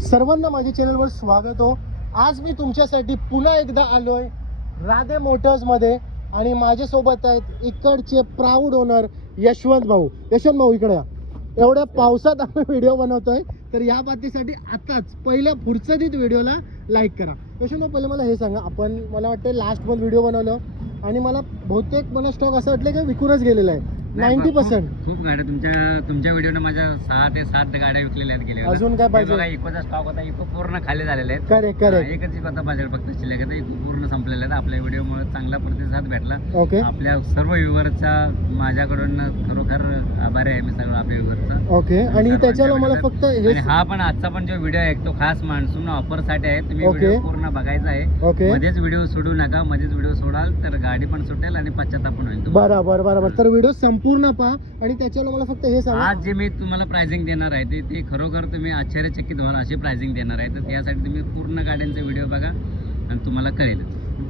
सर्वांना माझ्या चॅनलवर स्वागत हो. आज मी तुमच्यासाठी पुन्हा एकदा आलोय राधे मोटर्स मध्ये आणि माझ्यासोबत आहेत इकडचे प्राऊड ओनर यशवंत भाऊ इकडे या. एवढ्या पावसात आम्ही व्हिडिओ बनवतोय तर या बाबतीसाठी आताच पहिल्या फुरसतीत व्हिडिओला लाईक करा. यशवंत भाऊ, पहिले मला हे सांगा, आपण मला वाटतं लास्ट पण व्हिडिओ बनवलं आणि मला बहुतेक मला स्टॉक असं वाटलं की विकूनच गेलेला आहे 90%. खूप गाड्या तुमच्या व्हिडिओने माझ्या 6 ते 7 गाड्या विकलेल्या आहेत गेल्या. अजून काय पाहिजे? बघा, इकोचा स्टॉक होता, इको पूर्ण खाली झालेले आहेत. करेक्ट एकच इको आता माझ्याकडे फक्त शिल्लक आहे, इको पूर्ण संपलेले आहेत. आपल्या व्हिडिओमुळे चांगला प्रतिसाद भेटला. ओके आपल्या सर्व व्ह्यूअरचा माझ्याकडून खरोखर आभारी आहे मी सगळं आपल्या व्ह्यूअरचा. ओके. आणि त्याच्याला मला फक्त हे हा पण आजचा पण जो व्हिडिओ आहे तो खास मान्सून ऑफर साठी आहे. तुम्ही ओके. व्हिडिओ पूर्ण बघायचा आहे. ओके. मध्येच व्हिडिओ सोडू नका. मध्येच व्हिडिओ सोडाल तर गाडी पण सुटेल आणि पश्चाताप पण होईल. बरोबर. तर व्हिडिओ संपूर्ण पहा आणि त्याच्याला मला फक्त हे सांगा, आज जे मी तुम्हाला प्राइसिंग देणार आहे ते खरोखर तुम्ही आश्चर्यचकित होऊन अशी प्राइसिंग देणार आहे. तर त्यासाठी तुम्ही पूर्ण गाड्यांचा व्हिडिओ बघा आणि तुम्हाला कळेल.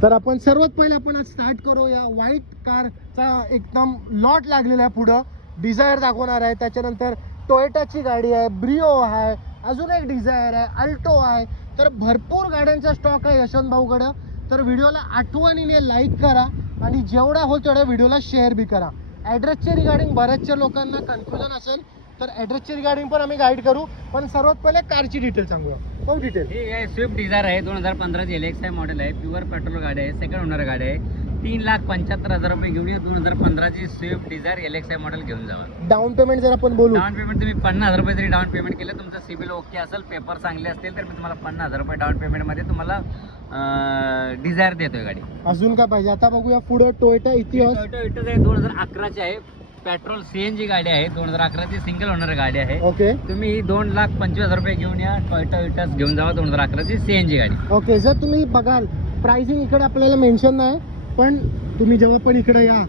तर आपण सर्वात पहिले आपण आज स्टार्ट करू या व्हाईट कारचा एकदम लॉट लागलेला आहे. पुढं डिझायर दाखवणार आहे, त्याच्यानंतर टोयोटाची गाडी आहे, ब्रिओ आहे, अजून एक डिझायर आहे, अल्टो आहे. तर भरपूर गाड्यांचा स्टॉक आहे यशवंत भाऊकडं. तर व्हिडिओला आठवणीने लाईक करा आणि जेवढा होईल तेवढ्या व्हिडिओला शेअर बी करा. ॲड्रेसचे रिगार्डिंग बऱ्याचशा लोकांना कन्फ्युजन असेल तर ॲड्रेसचे रिगार्डिंग पण आम्ही गाईड करू. पण सर्वात पहिले कारची डिटेल सांगूया. कोण डिटेल? ही आहे स्विफ्ट डिझायर आहे, 2015 ची LXi मॉडेल आहे, प्युअर पेट्रोल गाडी आहे, सेकंड ओनर गाडी आहे. 3,75,000 रुपये घेऊन या. 2015 ची स्विफ्ट डिझायर LXi मॉडेल घेऊन जावा. डाऊन पेमेंट जर आपण बोलू, डाऊन पेमेंट तुम्ही 50,000 रुपये जरी डाऊन पेमेंट केलं, तुमचं सिबिल ओके असेल, पेपर चांगले असतील तर मी तुम्हाला 50,000 रुपये डाऊन पेमेंट मध्ये तुम्हाला डिझायर देतोय गाडी. अजून काय पाहिजे? आता बघूया पुढं टोयोटा इतिहास. टोयोटा इटियोस आहे, 2011 ची आहे, पेट्रोल CNG गाडी आहे, 2011 ची सिंगल ओनर गाडी आहे. ओके तुम्ही 2,25,000 रुपये घेऊन या. टोयोटा इटियोस घेऊन जावा, 2011 ची CNG गाडी. ओके. जर तुम्ही बघाल प्राइसिंग इकडे आपल्याला मेन्शन नाही, पण तुम्ही जेव्हा पण इकडे या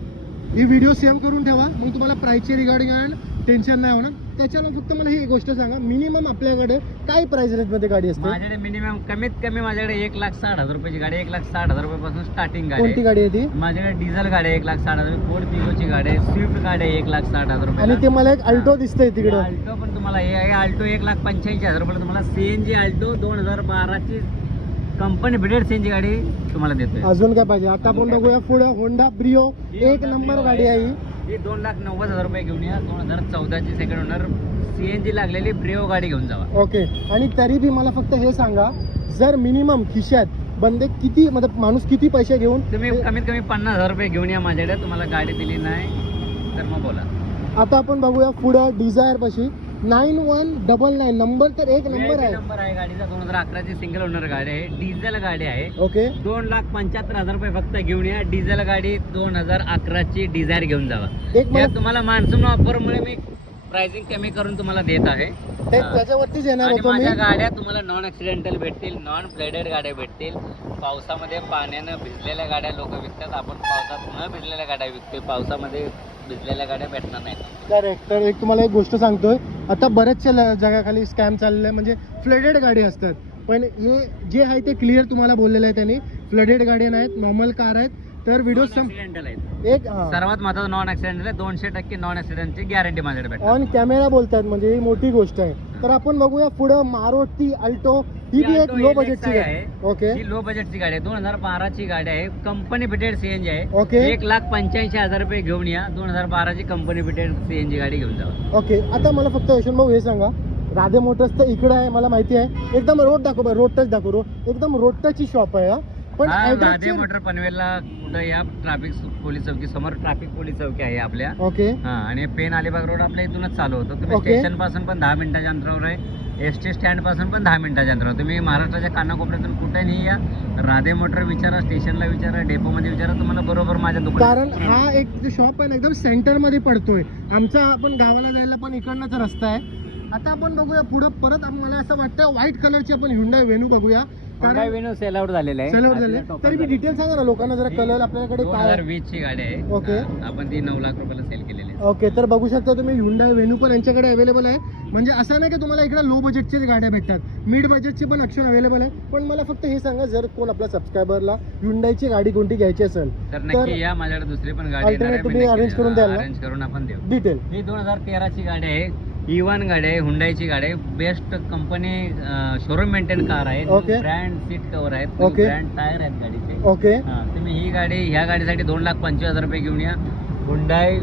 ही व्हिडिओ सेव्ह करून ठेवा, मग तुम्हाला प्राइसचे रिगार्डिंग टेन्शन नाही होणार. त्याच्याला फक्त मला ही गोष्ट सांगा, मिनिमम आपल्याकडे काय प्राइस रेंजमध्ये गाडी असते? माझ्याकडे मिनिमम कमीत कमी माझ्याकडे 1,60,000 रुपयाची गाडी, 1,60,000 रुपयापासून स्टार्टिंग गाडी कोणती आहे. गाडी आहे ती? माझ्याकडे डिझेल गाडी आहे 1,60,000 रुपये, फोर्ड पिकोची गाडी आहे, स्विफ्ट गाडी आहे 1,60,000 रुपये. आणि ते मला एक अल्टो दिसतंय तिकडे. अल्टो पण तुम्हाला हे आहे, अल्टो 1,85,000 रुपये तुम्हाला. CNG अल्टो 2012 ची कंपनी फिटेड CNG गाडी तुम्हाला देतोय. अजून काय पाहिजे? आता आपण बघूया पुढे होंडा ब्रिओ, एक नंबर गाडी आहे ही 2,90,000 रुपये घेऊन या. 2014 ची सेकंड ओनर CNG लागलेली ब्रिओ गाडी घेऊन जावा. ओके. आणि तरी बी मला फक्त हे सांगा, जर मिनिमम खिशात बंदे किती, मतलब माणूस किती पैसे घेऊन तुम्ही कमीत कमी 50,000 रुपये घेऊन या माझ्याकडे. तुम्हाला गाडी दिली नाही तर मग बोला. आता आपण बघूया पुढं डिझायर पाशी 9199 नंबर, तर एक नंबर आहे. नंबर आहे गाडीचा, 2011 ची सिंगल ओनर गाडी आहे, डिझेल गाडी आहे. ओके. 2,75,000 रुपये फक्त घेऊन या. डिझेल गाडी 2011 ची डिझायर घेऊन जावा. एक मला तुम्हाला मान्सून ऑफर मुळे मी प्राइसिंग कमी करून तुम्हाला देत आहे. त्याच्यावरतीच येणार आणि होतो मी. माझ्या गाड्या तुम्हाला नॉन ऍक्सिडेंटल भेटतील, नॉन फ्लडेड गाड्या भेटतील. पावसामध्ये पाण्यानं भिजलेल्या गाड्या लोक विकतात, आपण पावसात न भिजलेल्या गाड्या विकतोय. पावसामध्ये भिजलेल्या गाड्या भेटणार नाहीत. करेक्ट. तर एक तुम्हाला एक गोष्ट सांगतोय, आता बऱ्याचशा जगाखाली स्कॅम चाललेला आहे, म्हणजे फ्लडेड गाडी असतात. पण हे जे आहे ते क्लिअर तुम्हाला बोललेलं आहे त्यांनी, फ्लडेड गाड्या नाहीत, नॉर्मल कार आहेत. तर व्हिडिओ ऍक्सिडेंटल आहेत. एक सर्वात महत्त्वाचं नॉन ऍक्सिडेंटल आहे. 200% नॉन ऍक्सिडेंटची गॅरंटी माझ्याकडे भेटते. ऑन कॅमेरा बोलतात, म्हणजे ही मोठी गोष्ट आहे. तर आपण बघूया पुढं मारुती अल्टो, ही बी एक लो बजेटची गाडी आहे. ओके. ही लो बजेटची गाडी आहे, 2012 ची गाडी आहे, कंपनी फिटेड CNG आहे. ओके. 1,85,000 रुपये घेऊन या. 2012 ची कंपनी फिटेड CNG गाडी घेऊन जावा. ओके. आता मला फक्त यशवंत भाऊ हे सांगा, राधे मोटर्स तर इकडे आहे मला माहिती आहे, एकदम रोड दाखव, रोड टच दाखव, एकदम रोड टचची शॉप आहे. पण राधे मोटर पनवेलला कुठं या ट्रॅफिक पोलीस चौकी समोर ट्रॅफिक पोलीस चौकी आहे आपल्या. ओके. हा, आणि पेन अलिबाग रोड आपल्या इथूनच चालू होतो. तुम्ही ओके. स्टेशन पासून पण 10 मिनिटाच्या अंतरावर आहे, ST स्टँड पासून पण 10 मिनिटाच्या अंतरावर. तुम्ही महाराष्ट्राच्या कानाकोपऱ्यातून कुठेही या, राधे मोटर विचारा, स्टेशनला विचारा, डेपो मध्ये विचारा, तुम्हाला बरोबर माझ्या दुकान. कारण हा एक जो शॉप आहे ना एकदम सेंटर मध्ये पडतोय. आमचा आपण गावाला जायला पण इकडनंच रस्ता आहे. आता आपण बघूया पुढं परत, मला असं वाटतं व्हाईट कलरची आपण Hyundai Venue बघूया. Hyundai Venue सेल आउट झालेला आहे. सेल आउट झाले. तरी मी डिटेल सांगा ना लोकांना जरा, कलर आपल्याकडे काय. 2020 ची गाडी आहे. ओके. आपण ती 9 लाख रुपयाला सेल केलेली आहे. ओके. तर बघू शकता तुम्ही Hyundai Venue पण यांच्याकडे अवेलेबल आहे. म्हणजे असं नाही की तुम्हाला इकडे लो बजेटचे गाड्या भेटतात, मिड बजेटचे पण ऑप्शन अवेलेबल आहे. पण मला फक्त हे सांगा, जर कोण आपल्या सबस्क्रायबरला Hyundaiची गाडी कोणती घ्यायची असेल तर नक्की या, माझ्याकडे दुसरी पण गाडी तुम्ही अरेंज करून द्याल ना? अरेंज करून आपण देऊ. डिटेल. ही 2013 ची गाडी आहे, E1 गाडी आहे, हुंडाईची गाडी आहे, best company showroom maintain car आहे, Okay. ब्रँड सीट कव्हर आहेत, Okay. ब्रँड टायर आहेत गाडीचे. ओके तुम्ही ही गाडी ह्या गाडीसाठी 2,25,000 रुपये घेऊन या. हुंडाई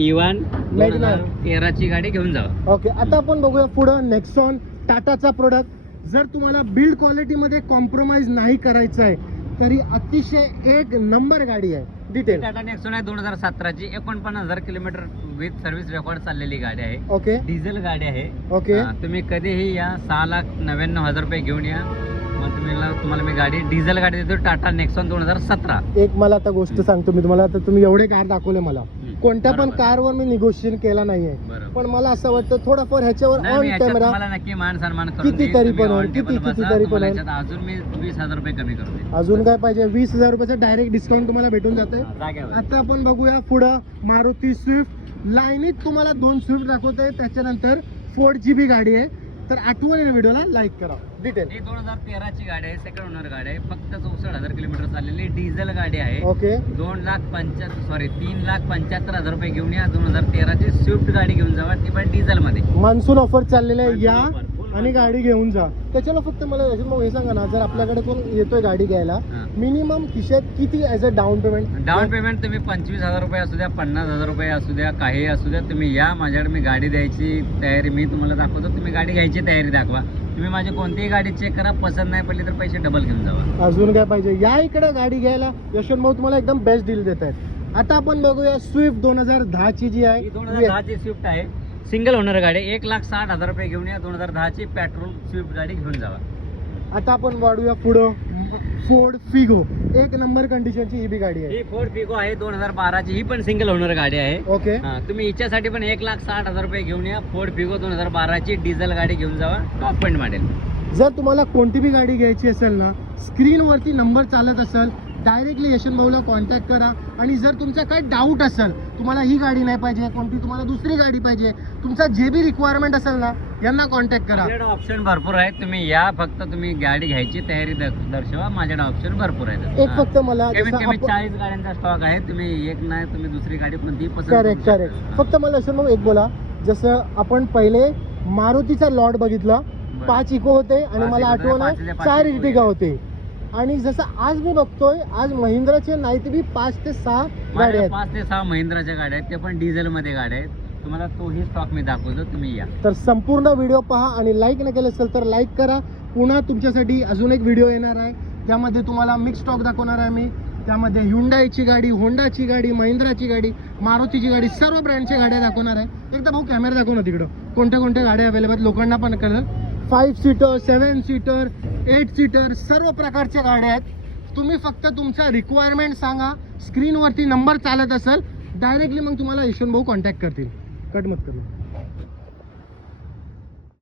E1 2013 ची गाडी घेऊन जावा. ओके आता आपण बघूया पुढं नेक्सॉन टाटाचा प्रोडक्ट. जर तुम्हाला बिल्ड क्वालिटीमध्ये कॉम्प्रोमाइज नाही करायचं आहे तरी अतिशय एक नंबर गाडी आहे. डिटेल. टाटा नेक्सॉन आहे 2017 ची, 49,000 किलोमीटर विथ सर्व्हिस रेकॉर्ड चाललेली गाडी आहे. ओके डिझेल गाडी आहे. ओके तुम्ही कधीही या 6,99,000 रुपये घेऊन या. मग तुम्हाला मी गाडी डिझेल गाडी देतो, टाटा नेक्सॉन 2017. एक मला आता गोष्ट सांगतो मी तुम्हाला. आता तुम्ही एवढे कार दाखवले मला, कोणत्या पण बरोबर. कारवर मी निगोशिएशन केला नाहीये, बरोबर. पण मला असं वाटतं थोडंफार ह्याच्यावर नाही, ऑन मी याच्यात कॅमेरा तुम्हाला नक्की मान सन्मान करून किती देईन. तरी तुम्ही पण होईल, on table किती बसा, तरी तुम्हाला पण याच्यात अजून मी 20,000 रुपये कमी करून देईन. अजून काय पाहिजे. 20,000 रुपयाचं डायरेक्ट डिस्काउंट तुम्हाला भेटून जाते. जाग्यावर. आता आपण बघूया पुढं मारुती स्विफ्ट. लाईनीत तुम्हाला 2 स्विफ्ट दाखवतोय, त्याच्यानंतर 4GB गाडी आहे. तर आठवणीने व्हिडिओला लाईक करा. डिटेल. ही 2013 ची गाडी आहे, सेकंड ओनर गाडी आहे, फक्त 64,000 किलोमीटर चाललेली डिझेल गाडी आहे. ओके 3,75,000 रुपये घेऊन या. 2013 ची स्विफ्ट गाडी घेऊन जावा, ती पण डिझेल मध्ये. मान्सून ऑफर चाललेले आहे, या Mansur offer, full आणि गाडी घेऊन जा. त्याच्याला फक्त मला मग हे सांगा ना, जर आपल्याकडे कोण येतोय गाडी घ्यायला, मिनिमम खिशात किती as a down payment? Down payment तुम्ही 25,000 रुपये असू द्या, 50,000 रुपये असू द्या, काही असू द्या, तुम्ही या माझ्याकडे. मी गाडी द्यायची तयारी मी तुम्हाला दाखवतो, तुम्ही गाडी घ्यायची तयारी दाखवा. तुम्ही माझी कोणतीही गाडी चेक करा, पसंत नाही पडली तर पैसे डबल घेऊन जावा. अजून काय पाहिजे, या इकडे गाडी घ्यायला यशवंत भाऊ तुम्हाला एकदम बेस्ट डील देत आहेत. आता आपण बघूया स्विफ्ट 2010 ची जी आहे. ही 2010 ची स्विफ्ट आहे, सिंगल ओनर गाडी, 1,60,000 रुपये घेऊन या. 2010 ची पेट्रोल स्विफ्ट गाडी घेऊन जावा. आता आपण वाढूया पुढं फोर्ड फिगो. एक नंबर कंडिशनची ही बी गाडी आहे. ही फोर्ड फिगो आहे 2012 ची, ही पण सिंगल ओनर गाडी आहे. ओके तुम्ही हिच्यासाठी पण 1,60,000 रुपये घेऊन या. फोर्ड फिगो 2012 ची डिझेल गाडी घेऊन जावा, टॉप पॉइंट मॉडेल. जर तुम्हाला कोणती बी गाडी घ्यायची असेल ना, स्क्रीनवरती नंबर चालत असेल, डायरेक्टली यशवंत भाऊला कॉन्टॅक्ट करा. आणि जर तुमचा काही डाऊट असेल, तुम्हाला ही गाडी नाही पाहिजे, कोणती तुम्हाला दुसरी गाडी पाहिजे, तुमचा जे बी रिक्वायरमेंट असेल ना, यांना कॉन्टॅक्ट करा. माझ्याकडे ऑप्शन भरपूर आहेत, तुम्ही या, फक्त तुम्ही गाडी घ्यायची तयारी दर्शवा. माझ्याकडे ऑप्शन भरपूर आहेत. एक फक्त मला कमीत जसं कमी आपण- 40 गाड्यांचा स्टॉक आहे. तुम्ही एक नाही, तुम्ही दुसरी गाडी पण ती पसंत करेक्ट करू करेक्ट. शकता. फक्त मला यशवंत भाऊ एक बोला, जसं आपण पहिले मारुतीचा लॉट बघितला, बरं. 5 इको होते आणि 5 मला Eco होते, आठवण 5 चे आहे 5 4 Eco इर्टिगा होते. आणि जसं आज मी बघतोय, आज महिंद्राचे नाही ते बी 5 ते 6 गाड्या माझ्याकडे आहेत. 5 ते 6 महिंद्राच्या गाड्या आहेत, ते पण डिझेल मध्ये गाड्या आहेत. तुम्हाला तोही स्टॉक मी दाखवतो, तुम्ही या. तर संपूर्ण व्हिडिओ पहा आणि लाईक नाही केलं असेल तर लाईक करा. पुन्हा तुमच्यासाठी अजून एक व्हिडिओ येणार आहे, त्यामध्ये तुम्हाला मिक्स स्टॉक दाखवणार आहे मी. त्यामध्ये ह्युंडाईची गाडी, होंडाची गाडी, महिंद्राची गाडी, मारुतीची गाडी, सर्व ब्रँडच्या गाड्या दाखवणार आहे. एकदा भाऊ कॅमेरा दाखव ना तिकडं, कोणत्या कोणत्या गाड्या अवेलेबल, लोकांना पण कळेल. 5 सीटर, 7 सीटर, 8 सीटर, सर्व प्रकारच्या गाड्या आहेत. तुम्ही फक्त तुमचा रिक्वायरमेंट सांगा, स्क्रीनवरती नंबर चालत असेल, डायरेक्टली मग तुम्हाला यशवंत भाऊ कॉन्टॅक्ट करतील. कट मत करू.